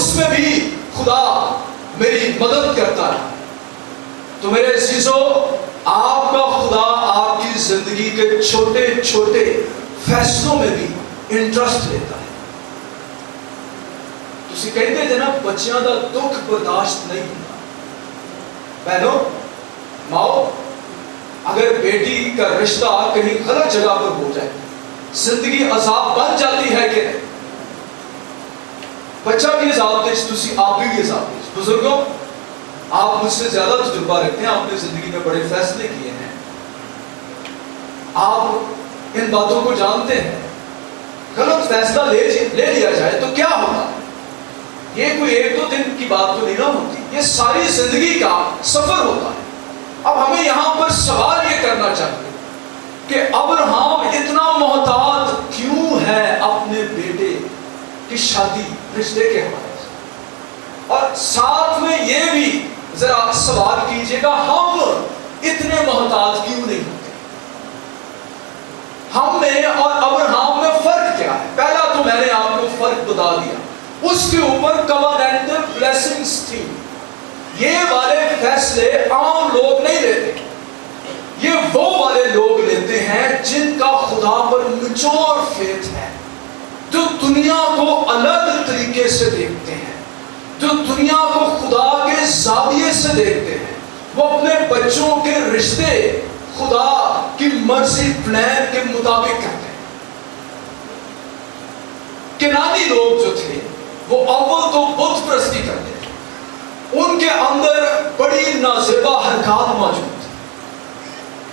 اس میں بھی خدا میری مدد کرتا ہے. تو میرے عزیزو، آپ کا خدا آپ کی زندگی کے چھوٹے چھوٹے فیصلوں میں بھی انٹرسٹ لیتا ہے. تسی کہتے تھے نا بچیاں دا دکھ برداشت نہیں ہوتا. بہنوں ماؤ، اگر بیٹی کا رشتہ کہیں غلط جگہ پر ہو جائے زندگی عذاب بن جاتی ہے کہ نہیں؟ بچہ بھی عذاب دے، تسی آپ بھی عذاب دے. بزرگوں، آپ مجھ سے زیادہ تجربہ رکھتے ہیں، آپ نے زندگی میں بڑے فیصلے کیے ہیں، آپ ان باتوں کو جانتے ہیں. غلط فیصلہ لے لیا جائے تو کیا ہوگا؟ یہ کوئی ایک دو دن کی بات تو نہیں نہ ہوتی، یہ ساری زندگی کا سفر ہوتا ہے. اب ہمیں یہاں پر سوال یہ کرنا چاہیے کہ ابراہیم اتنا محتاط کیوں ہے اپنے بیٹے کی شادی رشتے کے حوالے سے؟ اور ساتھ میں یہ بھی ذرا سوال کیجئے گا، ہم اتنے محتاط کیوں نہیں ہوتے؟ ہم میں اور ابراہیم میں فرق کیا ہے؟ پہلا تو میں نے آپ کو فرق بتا دیا. اس کے اوپر covenantal blessings تھی. یہ والے فیصلے عام لوگ نہیں لیتے، یہ وہ والے لوگ لیتے ہیں جن کا خدا پر میچور فیتھ ہے، جو دنیا کو الگ طریقے سے دیکھتے ہیں، جو دنیا کو خدا کے زاویے سے دیکھتے ہیں. وہ اپنے بچوں کے رشتے خدا کی مرضی پلان کے مطابق کرتے ہیں. کنانی لوگ جو تھے وہ اول تو بت پرستی کرتے تھے، ان کے اندر بڑی نازیبا حرکات موجود تھی.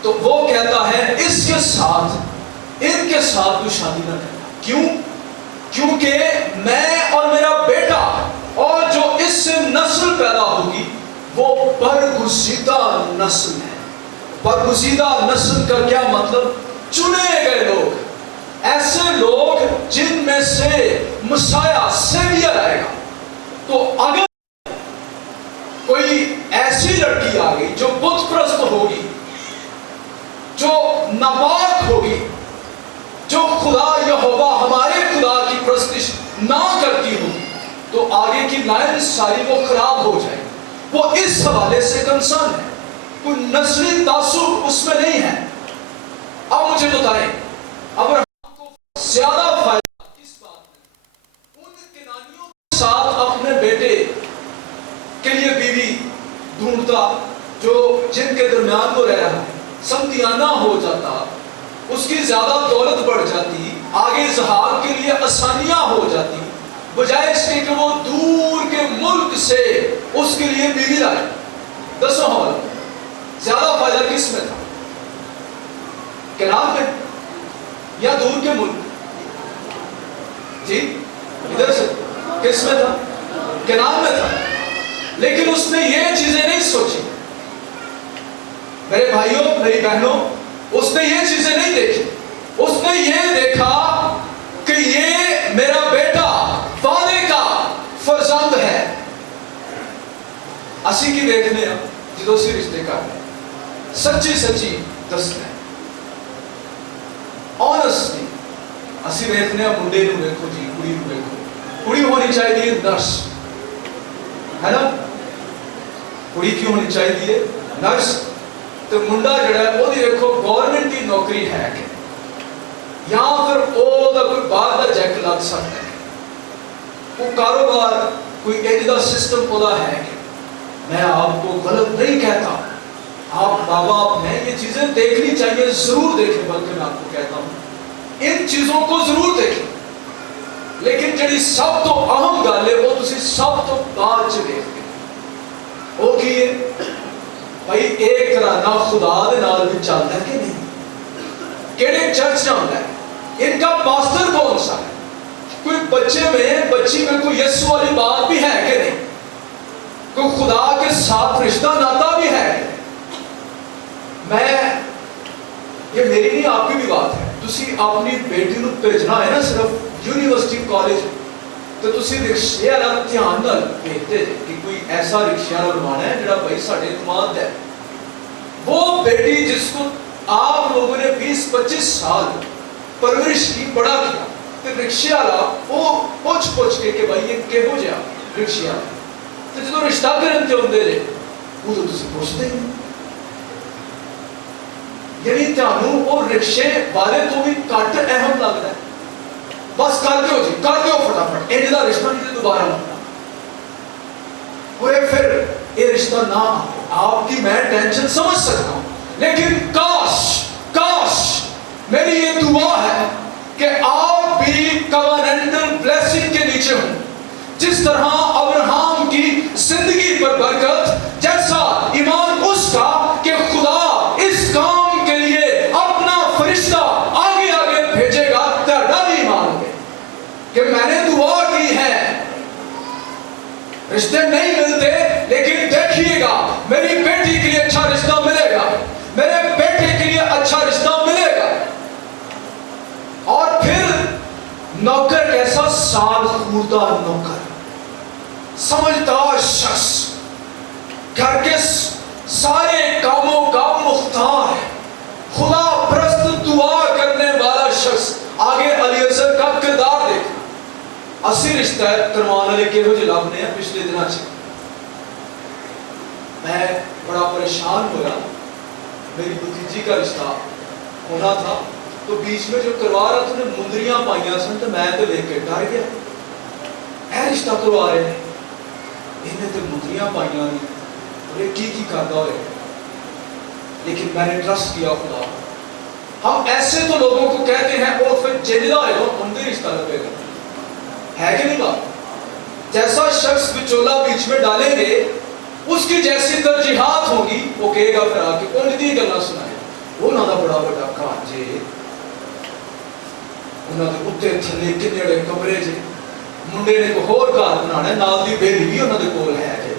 تو وہ کہتا ہے اس کے ساتھ ان کے ساتھ کوئی شادی نہ کرنا. کیوں؟ کیونکہ میں اور میرا بیٹا اور جو اس سے نسل پیدا ہوگی وہ برگزیدہ نسل ہے. برگزیدہ نسل کا کیا مطلب؟ چنے گئے لوگ، ایسے لوگ جن میں سے مسیح سیویئر آئے گا. تو اگر کوئی ایسی لڑکی آ گئی جو بت پرست ہوگی، جو ناپاک ہوگی، جو خدا یہوہ ہمارے خدا کی پرستش نہ کرتی ہوگی، تو آگے کی لائن ساری وہ خراب ہو جائے. وہ اس حوالے سے کنسرن ہے، کوئی نسلی تعصب اس میں نہیں ہے. اب مجھے بتائیں ابراہیم کو زیادہ فائدہ کس بات میں؟ ان کنانیوں کے ساتھ اپنے بیٹے کے لیے بیوی ڈھونڈتا جو جن کے درمیان وہ رہ رہا ہے. سمتیانہ ہو جاتا، اس کی زیادہ دولت بڑھ جاتی، آگے اظہار کے لیے آسانیاں ہو جاتی، بجائے اس کے کہ وہ دور کے ملک سے اس کے لیے بیوی لائے. دسوں حوالہ زیادہ فائدہ کس میں تھا؟ کنعان میں یا دور کے ملک؟ جی ادھر سے کس میں تھا؟ کنعان میں تھا. لیکن اس نے یہ چیزیں نہیں سوچی میرے بھائیوں میری بہنوں، اس نے یہ چیزیں نہیں دیکھی. اس نے یہ دیکھا کہ یہ میرا بیٹا وعدے کا فرزند ہے. اسی کی دیکھنے جدو سی رشتے کا سچی سچی دستے آنسٹلی اسی دیکھنے منڈے نو دیکھو جی، کڑی نو دیکھو. کڑی ہونی چاہیے نرس، ہے نا؟ کڑی کیوں ہونی چاہیے نرس؟ تو منڈا جڑا ہے وہ دیکھو گورنمنٹ کی نوکری ہے کہ یا پھر وہ دا کوئی باہر دا جیک لگ سکتا ہے، وہ کاروبار کوئی ایجدا سسٹم وہ ہے کہ میں آپ کو غلط نہیں کہتا، آپ ماں باپ ہیں، یہ چیزیں دیکھنی چاہیے، ضرور دیکھیں. بلکہ میں آپ کو کہتا ہوں ان چیزوں کو ضرور دیکھیں. لیکن جڑی سب تو اہم گل ہے وہ تسی سب تو بعد چ دیکھتے وہ کی ہے بھائی ایک گھرانہ خدا دے نال بھی چلتا ہے کہ نہیں؟ کیڑے چرچ جاندا ہے؟ ان کا پاسٹر کون سا ہے؟ کوئی بچے میں بچی میں کوئی یسوع والی بات بھی ہے کہ نہیں؟ کوئی خدا کے ساتھ رشتہ ناتا بھی ہے؟ میں یہ میری نہیں آپ کی بھی بات ہے. تسی اپنی بیٹی نو بھیجنا ہے نا صرف یونیورسٹی کالج، تو تسی رکشے والا دھیان نال دیکھتے جے کہ کوئی ایسا رکشے والا لوانا ہے جڑا بھائی ساڈے اعتماد ہے. وہ بیٹی جس کو آپ لوگوں نے 20-25 سال پرورش کی بڑا کیا، تو رکشے والا وہ پوچھ کے کہ بھائی یہ کہو جا رکشے والے تو جدو رشتہ کرن تے ہوندے جے ادو تسی پوچھتے ہی نہیں. یعنی تانوں وہ رکشے والے تو بھی گھٹ اہم لگدا ہے. بس کر دیو جی, کر دیو فٹافٹ, انج دا رشتہ نہیں دوبارہ لگتا. اور پھر یہ رشتہ نہ آپ کی میں ٹینشن سمجھ سکتا ہوں, لیکن کاش میری یہ دعا ہے کہ آپ بھی کورننٹل بلیسنگ کے نیچے ہوں. جس طرح ابراہم کی زندگی پر برکت, جیسا ایمان اس کا کہ خدا اس کام کے لیے اپنا فرشتہ آگے آگے بھیجے گا, تیرا بھی ایمان ہے کہ میں نے دعا کی ہے. رشتے نہیں ملتے لیکن دیکھیے گا میری بیٹی کے لیے اچھا رشتہ ملے گا, میرے بیٹے کے لیے اچھا رشتہ ملے گا. اور پھر نوکر کیسا سال خوردہ نوکر, سمجھدار شخص, گھر کے سارے کاموں کا مختار, خدا پرست دعا کرنے والا شخص. آگے الیعزر کا کردار دیکھ. اسی رشتہ کروانے والے کہو جی لبنے ہیں. پچھلے دنوں سے میں بڑا پریشان ہوا, میری بھتیجی کا رشتہ ہونا تھا تو بیچ میں جو کروا رہا تھا مندریاں پائیاں سن تو میں تو دیکھ کے ڈر گیا. اے رشتہ کروا رہے ہیں, انہیں تو مندریاں پائیاں نہیں, اور یہ کی کرتا ہوئے. لیکن میں نے ٹرسٹ کیا خدا. ہم ایسے تو لوگوں کو کہتے ہیں اور پھر جنلا ہے وہ مندر رشتہ لگے گا, ہے کہ نہیں بات. جیسا شخص بچولا بیچ میں ڈالیں گے اس کی جیسی ترجیحات ہوگی, وہ کہے گا پھر آ کے ان دی گلاں سنائے. وہ نہ بڑا بڑا گھر جے, انہاں دے اوتے تھلے کنے کمرے جے, منڈے نے کوئی ہور گھر بنانا, نال دی بیلی بھی انہاں دے کول ہے جے,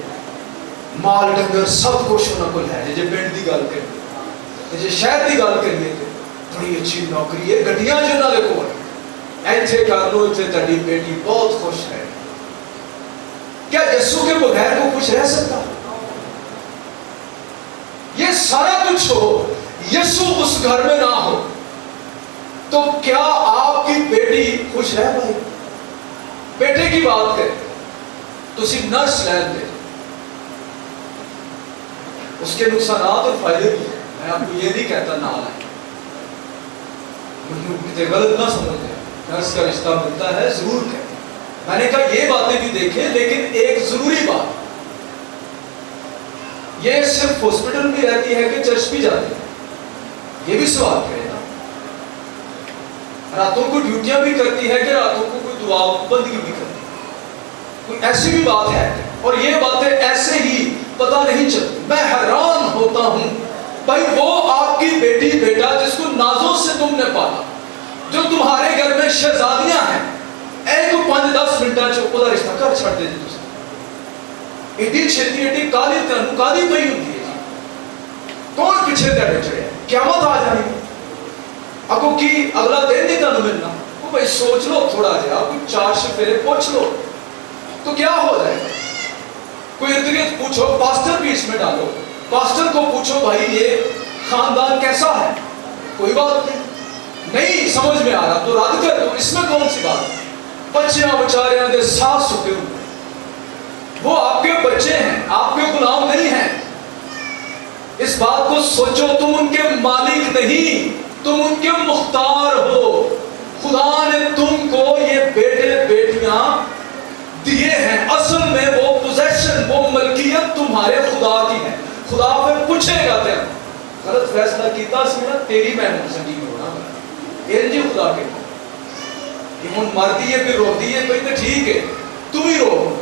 مال ڈنگر سب کچھ انہاں کول ہے جے پنڈ دی گل کریے تے جے شہر دی گل کریے تے بڑی اچھی نوکری ہے, گڈیاں جو انہاں دے کول, ایتھے کر لو ایتھے تہاڈی بیٹی بہت خوش ہے. کیا یسوع کے بغیر وہ خوش رہ سکتا؟ یہ سارا کچھ ہو, یسوع اس گھر میں نہ ہو تو کیا آپ کی بیٹی خوش رہ پائے؟ بیٹے کی بات کریں تو اسی نرس لین دے, اس کے نقصانات اور فائدے بھی ہیں. میں آپ کو یہ نہیں کہتا نہ لائیں, مجھے غلط نہ سمجھیں. نرس کا رشتہ ملتا ہے ضرور کہیں. میں نے کہا یہ باتیں بھی دیکھیں, لیکن ایک ضروری بات, یہ صرف ہاسپٹل میں رہتی ہے کہ چرچ بھی جاتی ہے؟ یہ بھی سوال کرے نا. راتوں کو ڈیوٹیاں بھی کرتی ہے کہ راتوں کو کوئی دعا بندگی بھی کرتی ہے؟ کوئی ایسی بھی بات ہے؟ اور یہ باتیں ایسے ہی پتہ نہیں چلتی. میں حیران ہوتا ہوں بھائی, وہ آپ کی بیٹی بیٹا جس کو نازوں سے تم نے پالا, جو تمہارے گھر میں شہزادیاں ہیں, ایک 5-10 منٹاں چ اودا رشتہ کر چھڑ دے جی. ایڈی چھتی ایڈی کالی تنوں کالی پئی ہوندی ہے جی. کون پیچھے تیرے چڑھے؟ قیامت آ جانی اگو کی اگلا دن نہیں تنوں ملنا. وہ بھائی سوچ لو تھوڑا جہا, کوئی 4 شفیرے پوچھ لو تو کیا ہو جائے گا. کوئی ارد گرد پوچھو, پاسٹر بھی اس میں ڈالو, پاسٹر کو پوچھو بھائی یہ خاندان کیسا ہے, کوئی بات نہیں سمجھ میں آ رہا تو رد کر دو, اس میں کون سی بات. بچیاں بچاریاں دے ساتھ سکے ہوئے, وہ آپ کے بچے ہیں, آپ کے غلام نہیں ہیں. اس بات کو سوچو, تم ان کے مالک نہیں, تم ان کے مختار ہو. خدا نے تم کو یہ بیٹے بیٹیاں دیے ہیں, اصل میں وہ پوزیشن, وہ ملکیت تمہارے خدا کی ہے. خدا پھر پوچھے گا تیرا غلط فیصلہ کیتا سی نا, تیری میں سنگی ہونا یہ جی خدا کے کہ ہن مر دیے پھر رو دیے کوئی تو ٹھیک ہے, تو ہی رو,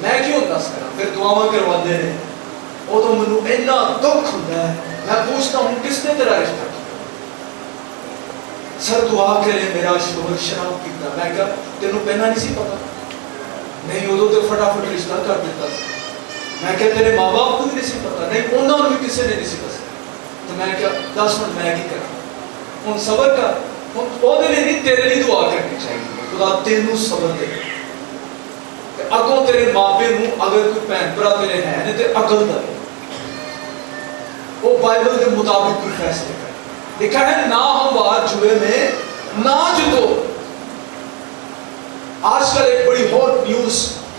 میں کیوں دس کرا. پھر دعاواں کرواندے نے, وہ تو مینوں اتنا دکھ ہوندا ہے. میں پوچھتا ہوں کس نے تیرا رشتہ کیا؟ سر دعا کرے میرا شوہر شراب پیتا. میں کہا تینوں پہنا نہیں سی پتا؟ نہیں, ادو تو فٹافٹ رشتہ کر دیتا سی. میں کہا تیرے ماں باپ کو بھی نہیں سی پتا؟ نہیں, انہوں نے بھی کسی نے نہیں سی پتا. تو میں کہا 10 منٹ میں کی کرا, ہوں صبر کر. وہ نہیں, تیرے لیے دعا کرنی چاہیے, خدا تینوں صبر دے. اگوں تیرے ماپے نوں اگر کوئی بہن بھرا تیرے ہے نے تے عقل دے, وہ بائبل کے مطابق کوئی فیصلے کرے. لکھا ہے نہ ہموار جوئے میں نہ جدو. آج کل ایک بڑی ہاٹ نیوز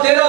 13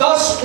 10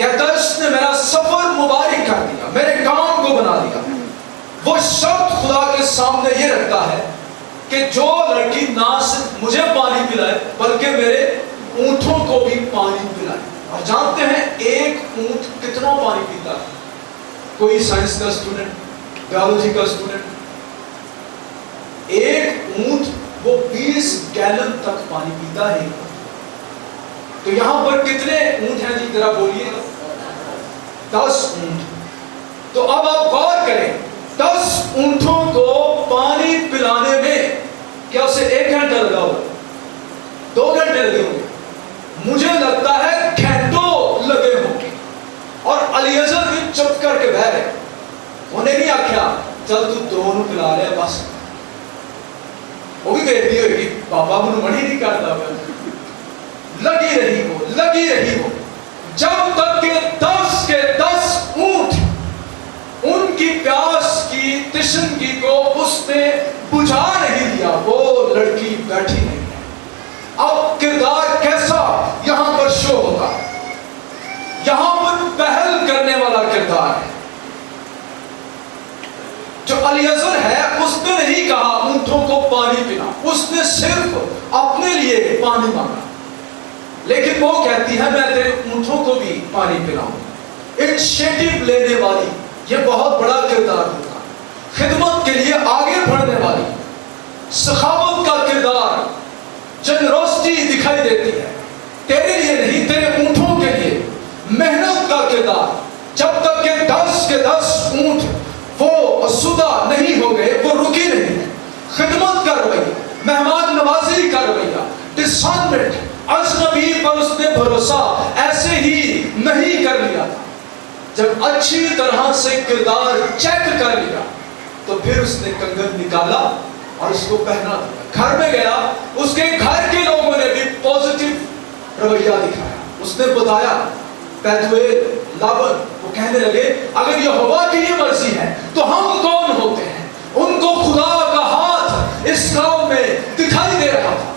کہتا ہے اس نے میرا سفر مبارک کر دیا, میرے کام کو بنا دیا. وہ شرط خدا کے سامنے یہ رکھتا ہے کہ جو لڑکی نہ صرف مجھے پانی پلائے بلکہ میرے اونٹوں کو بھی پانی پلائے. اور جانتے ہیں ایک اونٹ کتنا پانی پیتا ہے؟ کوئی سائنس کا اسٹوڈنٹ, بیولوجی کا اسٹوڈنٹ, ایک اونٹ وہ 20 گیلن تک پانی پیتا ہے. تو یہاں پر کتنے اونٹ ہیں جی ذرا بولیے گا؟ 10 اونٹ. تو اب آپ غور کریں, 10 اونٹوں کو پانی پلانے میں کیا اسے 1 گھنٹہ لگا ہوگا, 2 گھنٹے لگے ہوں گے, مجھے لگتا ہے گھنٹوں لگے ہوں گے. اور الیعزر بھی چپ کر کے بیٹھ رہے, انہیں نہیں آکھیا چل تو دونوں پلا لے بس. وہ بھی کہتی ہوئی کہ بابا منو منی نہیں کرتا. لگی رہی وہ جب تک کہ 10 کے 10 اونٹ ان کی پیاس کی تشنگی کو اس نے بجھا نہیں دیا. وہ لڑکی بیٹھی نہیں ہے. اب کردار کیسا یہاں پر شو ہوتا ہے؟ یہاں پر پہل کرنے والا کردار ہے. جو الیعزر ہے اس نے نہیں کہا اونٹوں کو پانی پینا, اس نے صرف اپنے لیے پانی مانگا. لیکن وہ کہتی ہے میں تیرے اونٹوں کو بھی پانی پلاؤں. انیشیٹو لینے والی یہ بہت بڑا کردار ہوتا ہے. خدمت کے لیے آگے بڑھنے والی, سخاوت کا کردار, جنروسٹی دکھائی دیتی ہے. تیرے لیے نہیں, تیرے اونٹوں کے لیے محنت کا کردار. جب تک کہ 10 کے 10 اونٹ وہ اسودہ نہیں ہو گئے, وہ رکی نہیں ہے. خدمت کا رویہ, مہمان نوازی کا رویہ, ڈسارنمنٹ, اجنبی پر اس نے بھروسہ ایسے ہی نہیں کر لیا تھا. جب اچھی طرح سے کردار چیک کر لیا تو پھر اس نے کنگن نکالا اور اس کو پہنا دیا. گھر میں گیا, اس کے گھر کے لوگوں نے بھی پوزیٹیو رویہ دکھایا. اس نے بتایا پیتویل, لابن, وہ کہنے لگے اگر یہوہ کی یہ مرضی ہے تو ہم کون ہوتے ہیں. ان کو خدا کا ہاتھ اس کام میں دکھائی دے رہا تھا.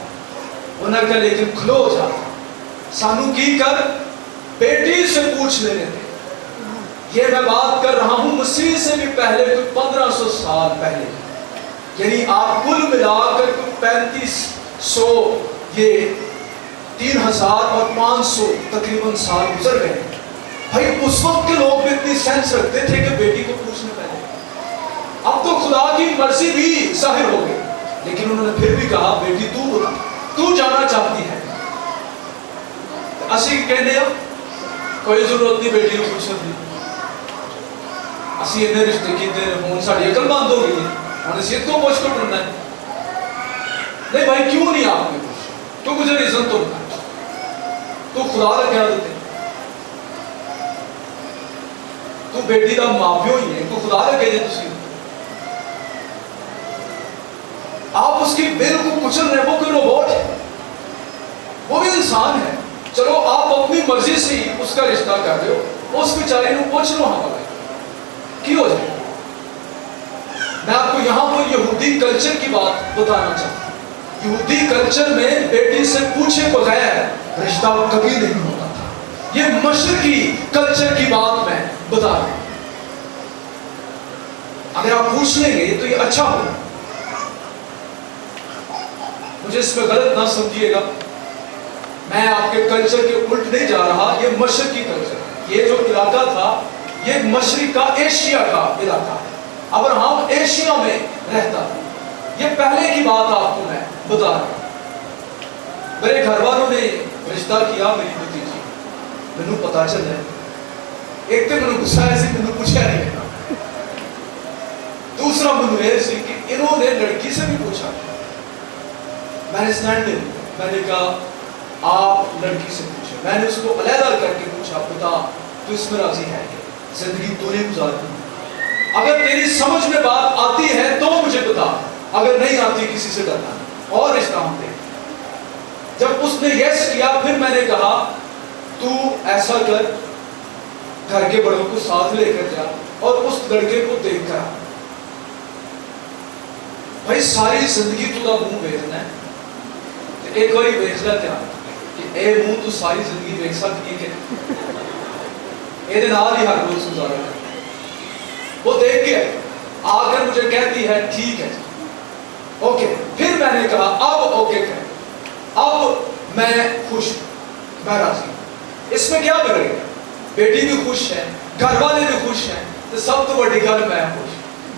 انہوں نے کہا لیکن کھلو جا, سانو کی کر بیٹی سے پوچھ لینے دے. یہ میں بات کر رہا ہوں مسیح سے بھی پہلے, کوئی 1500 سال پہلے. یعنی آپ کل ملا کر کوئی 3500 یہ 3000 اور 500 تقریباً سال گزر گئے. بھائی اس وقت کے لوگ بھی اتنی سینس رکھتے تھے کہ بیٹی کو پوچھنے پہلے. اب تو خدا کی مرضی بھی ظاہر ہو گئی, لیکن انہوں نے پھر بھی کہا بیٹی تو بتا, تو جانا چاہتی ہے. اسی کہنے کوئی ضرورت نہیں بیٹی کو پوچھنے دی. اسی انہیں رشتے کیتے ہیں, ہون ساڑی عقل بند ہو گئی ہے, ہم نے سیت کو پوچھ کر ڈھونڈنا ہے. نہیں بھائی کیوں نہیں آپ نے پوچھا, تو مجھے ریزن تو بتا. تو خدا نے کہا دیتے تو بیٹی کا ماں پیو ہی ہے, تو خدا نے کہہ دے تسی آپ اس کی دل کو کچل رہے. وہ کوئی روبوٹ ہے, وہ بھی انسان ہے. چلو آپ اپنی مرضی سے ہی اس کا رشتہ کر دو, اس بیچارے کو پوچھ لو ہاں کی ہو جائے. میں آپ کو یہاں پر یہودی کلچر کی بات بتانا چاہتا ہوں. یہودی کلچر میں بیٹی سے پوچھے بغیر رشتہ کبھی نہیں ہوتا تھا. یہ مشرقی کلچر کی بات میں بتا رہا ہوں. اگر آپ پوچھ لیں گے تو یہ اچھا ہوگا. مجھے اس میں غلط نہ سمجھیے گا, میں آپ کے کلچر کے الٹ نہیں جا رہا. یہ مشرقی کلچر, یہ جو علاقہ تھا یہ مشرق کا ایشیا کا علاقہ ہے. ابراہم ایشیا میں رہتا تھا. یہ پہلے کی بات آپ کو میں بتا رہا ہوں. میرے گھر والوں نے رشتہ کیا میری بھتیجی, مینوں پتا چلا ایک تو مینوں غصہ آیا سی, مینوں پوچھا نہیں گیا. دوسرا مینوں یہ سی کہ انہوں نے لڑکی سے بھی پوچھا. میں نے اسٹینڈ لے لیا, میں نے کہا آپ لڑکی سے پوچھیں. میں نے اس کو علیحدہ کر کے پوچھا بتا تو اس میں راضی ہے کہ زندگی تو نہیں گزارتی, اگر تیری سمجھ میں بات آتی ہے تو مجھے بتا, اگر نہیں آتی کسی سے ڈرنا اور رشتہ ہم دیں. جب اس نے یس کیا پھر میں نے کہا تو ایسا کر, گھر کے بڑوں کو ساتھ لے کر جا اور اس لڑکے کو دیکھ کر. بھائی ساری زندگی تو دا منہ ویکھنا ہے, ایک باری ویکھ لیتے ہیں کہ اے منہ تو ساری زندگی ویکھ سکتی ہے کہ یہ نال ہی ہر روز گزارا کرتی ہے. وہ دیکھ کے آ کر مجھے کہتی ہے ٹھیک ہے اوکے. پھر میں نے کہا اب اوکے کہ اب میں خوش ہوں, میں راضی ہوں. اس میں کیا بگڑ گیا؟ بیٹی بھی خوش ہے, گھر والے بھی خوش ہیں, تو سب تو بڑی گل میں خوش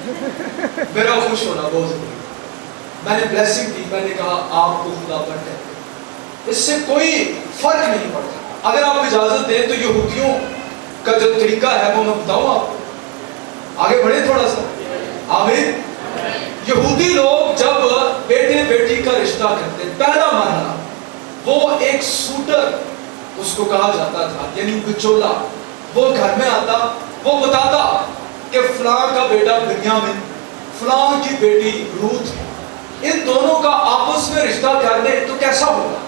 ہوں. میرا خوش ہونا بہت ضروری. میں نے بلیسنگ دی, میں نے کہا آپ کو خدا پر کہتے ہیں, اس سے کوئی فرق نہیں پڑتا. اگر آپ اجازت دیں تو یہودیوں کا جو طریقہ ہے وہ میں بتاؤں آپ کو, آگے بڑھے تھوڑا سا. آمین. یہودی لوگ جب بیٹے بیٹی کا رشتہ کرتے, پہلا مرحلہ وہ ایک سوٹر اس کو کہا جاتا تھا, یعنی بچولا. وہ گھر میں آتا, وہ بتاتا کہ فلاں کا بیٹا بنیامین, فلاں کی بیٹی روت ہے, ان دونوں کا آپس میں رشتہ کر دیں تو کیسا ہوگا؟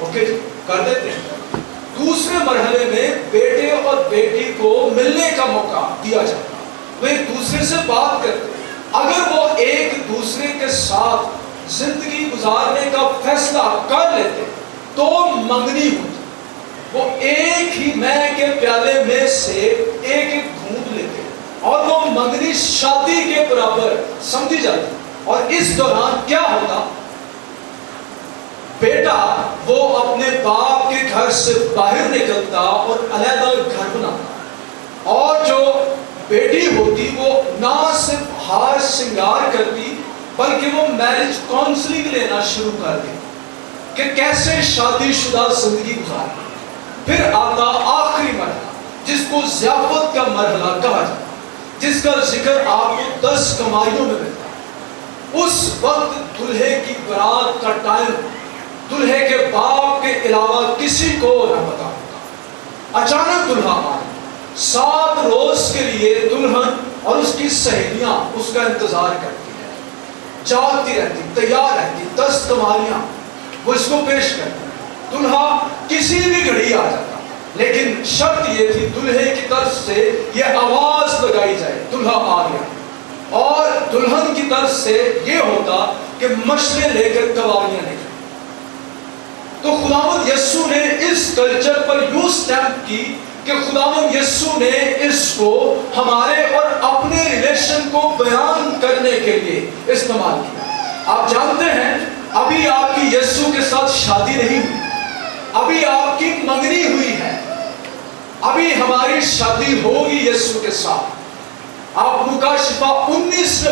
اوکے کر دیتے ہیں. دوسرے مرحلے میں بیٹے اور بیٹی کو ملنے کا موقع دیا جاتا, وہ ایک دوسرے سے بات کرتے. اگر وہ ایک دوسرے کے ساتھ زندگی گزارنے کا فیصلہ کر لیتے تو منگنی ہوتی. وہ ایک ہی مے کے پیالے میں سے ایک ایک گھونٹ لیتے اور وہ منگنی شادی کے برابر سمجھی جاتی. اور اس دوران کیا ہوتا؟ بیٹا وہ اپنے باپ کے گھر سے باہر نکلتا اور علیحدہ گھر بناتا, اور جو بیٹی ہوتی وہ نہ صرف ہار سنگار کرتی بلکہ وہ میرج کاؤنسلنگ لینا شروع کر دی کہ کیسے شادی شدہ زندگی گزارے. پھر آتا آخری مرحلہ جس کو ضیافت کا مرحلہ کہا جاتا, جس کا ذکر آپ کو 10 کماریوں میں ملتا. اس وقت دلہے کی برات کا ٹائم دلہے کے باپ کے علاوہ کسی کو نہ پتا ہوتا. اچانک دلہا آیا, 7 روز کے لیے دلہن اور اس کی سہیلیاں اس کا انتظار کرتی ہیں, جاگتی رہتی, تیار رہتی. 10 کماریاں وہ اس کو پیش کرتی. دلہا کسی بھی گھڑی آ جاتا, لیکن شرط یہ تھی دلہے کی طرف سے یہ آواز لگائی جائے دلہا آ گیا, اور دلہن کی طرف سے یہ ہوتا کہ مشلے لے کر قوالیاں نکلیں. تو خداوند یسوع نے اس کلچر پر یوں سٹیمپ کی کہ خداوند یسوع نے اس کو ہمارے اور اپنے ریلیشن کو بیان کرنے کے لیے استعمال کیا. آپ جانتے ہیں ابھی آپ کی یسوع کے ساتھ شادی نہیں ہوئی, ابھی آپ کی منگنی ہوئی ہے, ابھی ہماری شادی ہوگی یسوع کے ساتھ. آپ مکاشفہ 19